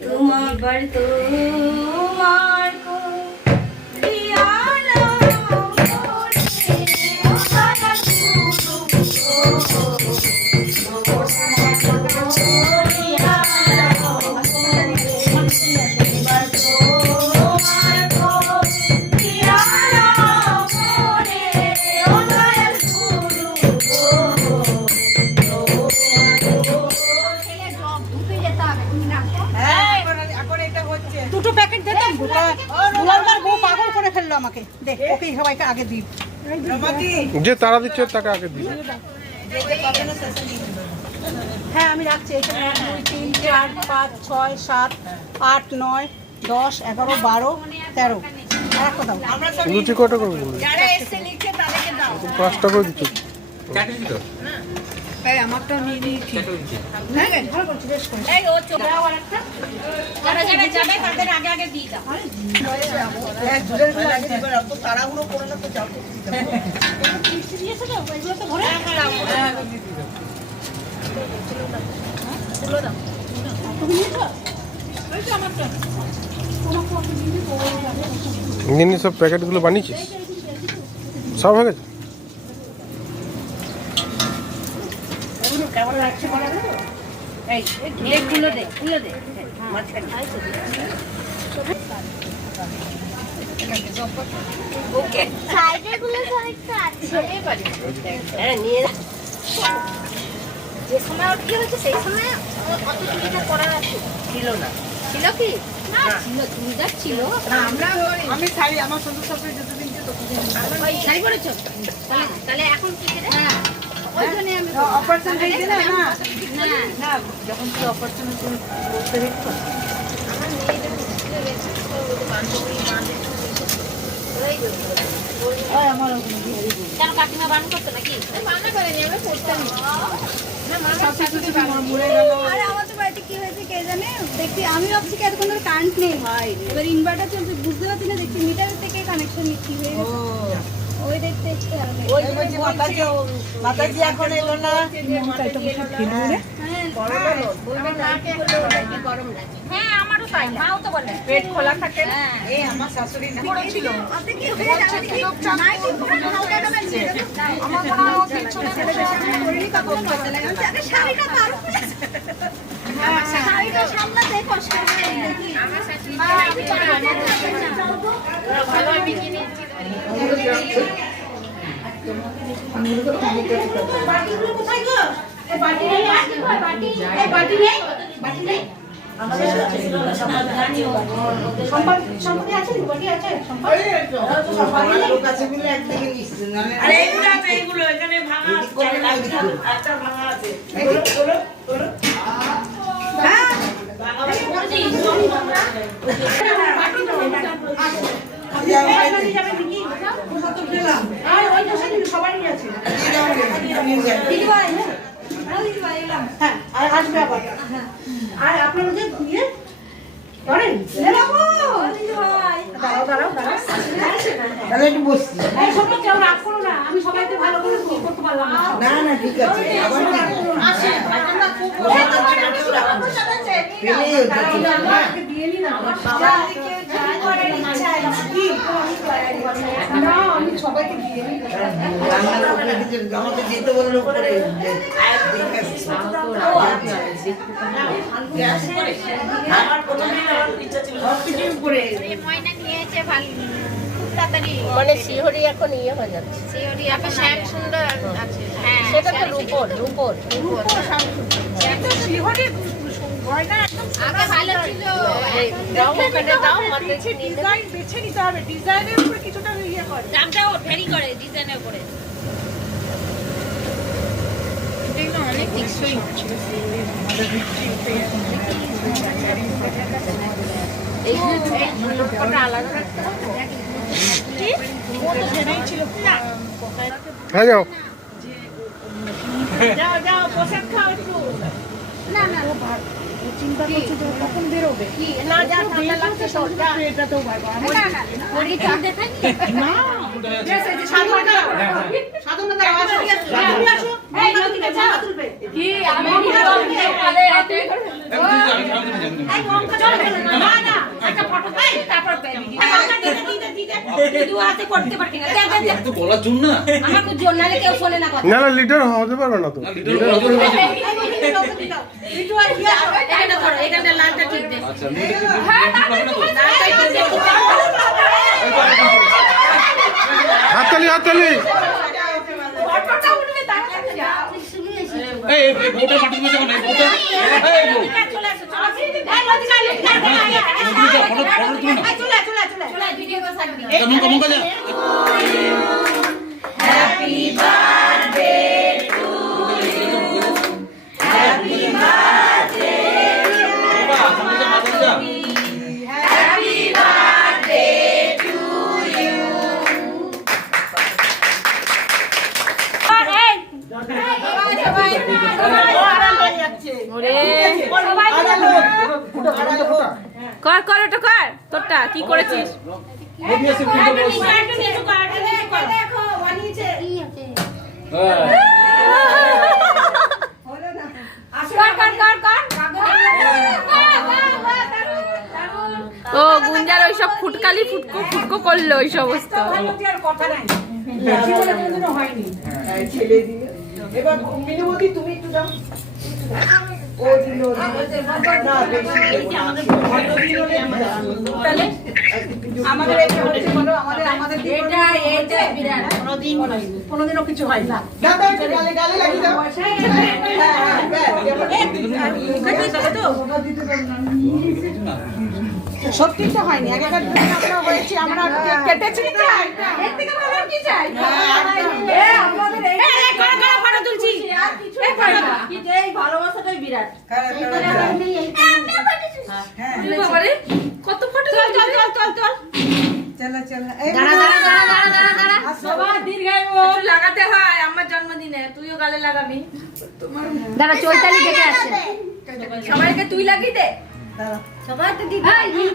তোমার তোমার দুটো প্যাকেট দিতাম দুলালবার বউ পাগল করে ফেললো আমাকে দেখ ওকে সবাইকে আগে দিই যে তারা দিচ্ছে তাকে আগে দিই হ্যাঁ আমি রাখছি 1 2 3 4 5 6 7 8 9 10 11 12 13 আর একটা দাও লুচি কটা করে যারা এসে লিখে তাদেরকে দাও 5টা করে দিচ্ছি কাটি দিত এই আমারটা নিয়ে নিয়েছি হ্যাঁ ভালো করছি বেশ করে এই ও চোখা আর একটা যারা যারা যাবে তাদের আগে আগে দিয়ে দাও এক জোরে লাগে এবার এত তাড়াহুড়ো করে না তো যাও তো মিষ্টি দিয়েছে তো এগুলো তো ভরে তুলো দাও তুমি নিয়েছো ওই তো আমারটা তোমাকে আমি দিয়ে দেবো নিনি সব প্যাকেটগুলো বানিয়েছিস সব হয়ে গেছে কেমন লাগছে বলো তো এই লেগুলো দে খুলে দে মাঝখানে ওকে সাইডে গুলো সবাইটা আছে হ্যাঁ নিয়ে যে সময় ওর কি হয়েছে সেই সময় কত চুরিটা করার আছে ছিল না ছিল কি না ছিল চুরিদার ছিল না আমরা আমি শাড়ি আমার সুন্দর সবরে যতদিন ছিল ততদিন শাড়ি পরেছো তাহলে এখন কি করে হ্যাঁ ওইখানে আমি অপারেশন হয়েছে না না না যখন তো অপারেশন করতে হতো আমার মেয়েদের মুখে গেছে তো বান্ধবী মাদের ওই ওই আমার কেন কাকিমা বান করতে নাকি বানা করেনি আমরা পড়তাম না মা শাশুড়ি মরে গেল আর আমাদের বাড়িতে কি হয়েছে কে জানে দেখি আমি ভাবছি কি এতক্ষণ ধরে কারেন্ট নেই ভাই এবার ইনভার্টার চলছে বুঝতে পারছি না দেখছি মিটার থেকে কানেকশন নিচ্ছি হয়ে গেছে ওই দেখতে ওই বলছি মাতাজি এখন এলো না এটা কিছু খেলো রে বলবেন না কি গরম লাগে হ্যাঁ আমারও তাই মাও তো বলে পেট খোলা থাকে এই আমার শাশুড়ি না ছিল আপনি কি হয়ে যাচ্ছে নাইটি পরে হালকা কাটছে আমার মনে হয় ও পিছনে বসে আছে পরিনি কখন মজা লাগে আরে শাড়িটা তো আরো হ্যাঁ শাড়িটা সামলাতে কষ্ট হয় আমার শাশুড়ি ভালো বিকিনি বাটিগুলো কোথায় গো এই বাটি নেই বাটি এই বাটি নেই বাটি নেই আমাদের সম্পত্তি আছে বাটি আছে সম্পত্তি লোক আছে বলে একদিকে নিচ্ছে না আরে এইগুলো আছে এইগুলো এখানে ভাঙা আছে একটা ভাঙা আছে এইগুলো হ্যাঁ বাটি সবারই আছে আর আসবে আবার আর আপনার মধ্যে ঘুরিয়ে করেন তাহলে একটু বসছি কেউ রাগ করো না আমি সবাইকে ভালো করে করতে পারলাম না না ঠিক আছে আমি সবাইকে দিয়ে আমাকে যেতে বললো উপরে মানে শিহরি এখন ইয়ে হয়ে যাচ্ছে সিওরি আপনি শ্যাম সুন্দর আছে হ্যাঁ সেটা তো রূপর শিহরি আগে ভালো ছিল দাও ওখানে দাও মাত্র ডিজাইন বেছে নিতে হবে ডিজাইনের উপরে কিছুটা ইয়ে করে দামটাও ভ্যারি করে ডিজাইনের উপরে এগুলো অনেক টিকসই এইগুলো আলাদা রাখতে হবে কি ও তো জেনেই ছিল হ্যাঁ যাও যাও পোশাক খাও একটু না না চিন্তা করছো তো কখন বেরোবে না যা ঠান্ডা লাগছে তো যা এটা তো ভালো পরীক্ষা দেখাই না সাধনা দাও তুমি আসো এই লতিকা চা তুলবে কি আমি সকালে রাতে না না একটা ফটো পাই তারপর দিদি দু হাতে করতে পারবি না দেখ তো বলার জন্য না আমার খুব জোর নালে কেউ শোনে না কথা না না লিডার হতে পারবে না তো লিডার হতে পারবে না। এটা ধরো এখানটা লালটা ঠিক দে আচ্ছা হাততালি হাততালি ফটোটা উঠবে তাড়াতাড়ি এই বউটা মাটি বসে কোন এই বউটা এই বউ চলে আসো চলে ফটো চলে ভিডিও করে থাকবি কেমন কেমন কাজে happy birthday to you happy birthday happy birthday to you কর কর ওটা কর তোরটা কি করেছিস দেখো বানিয়েছে ও গুঞ্জার ওইসব ফুটকালি ফুটকো ফুটকো করলো ওই সমস্ত ছেলে দিল এবার মিনুবতী তুমি একটু দাও ও দিল না বেশি আমাদের এই হচ্ছে বলো আমাদের এটা বিরাট কোনোদিনও কিছু হয় না দাদা একটু গালে গালে লাগিয়ে দাও সত্যি তো হয়নি আগেকার দিনে আমরা হয়েছি আমরা কেটেছি এর থেকে ভালো কি চাই আমাদের ফটো তুলছি এই ভালোবাসাটাই বিরাট বাবারে কত ফটো চল চল চল চল চল চলো চলো দাঁড়া সবার দীর্ঘায়ু লাগাতে হয় আমার জন্মদিনে তুইও গালে লাগাবি দাঁড়া চৈতালি দেখে আছে সবাইকে তুই লাগিয়ে দে দাঁড়া সবাই তো দিদি